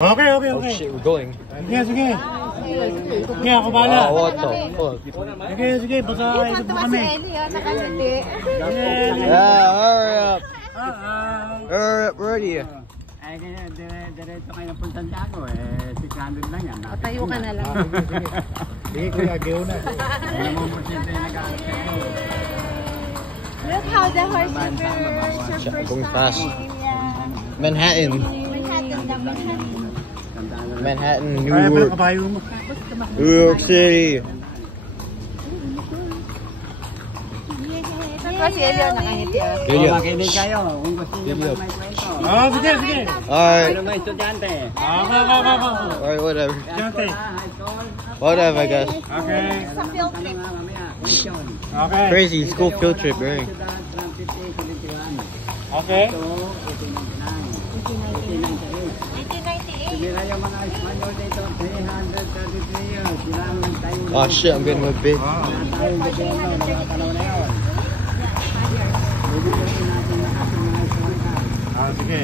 Okay. Oh shit, we're going. Sige. Sige, ako bahala. Oh, what the fuck? Sige, basta ikot mo kami. Yeah, hurry up. Hurry up, ready. Ay, kaya diretso kayo ng puntan niya ako eh. 600 lang yan. Patayo ka na lang. Sige, kuya, giho na. Alam mo po siyempre nag-aaral kayo. Look how the horse surfers Going fast. yeah. Manhattan, New Kaya pala York, kabayo mo. New York City. Saan ba si Elio nakangiti ah? Elio. Makinig kayo kung gusto niyo may kwento. Sige. Alright, Ano mga estudyante? alright, whatever. Estudyante. High school. Whatever, I guess. Okay. Sa field Tanong trip. nga mamaya. Question. Okay. Crazy school field trip, right? Ciudad from 50-71. Okay. So, 1899. 1998. Sinira yung mga Espanyol dito 333 years. Sila ang nagtayo. Oh shit, I'm getting a bit. Tayong gobyerno ng mga panahon na yun. Bibigyan natin lahat ng mga Espanyol. Sige.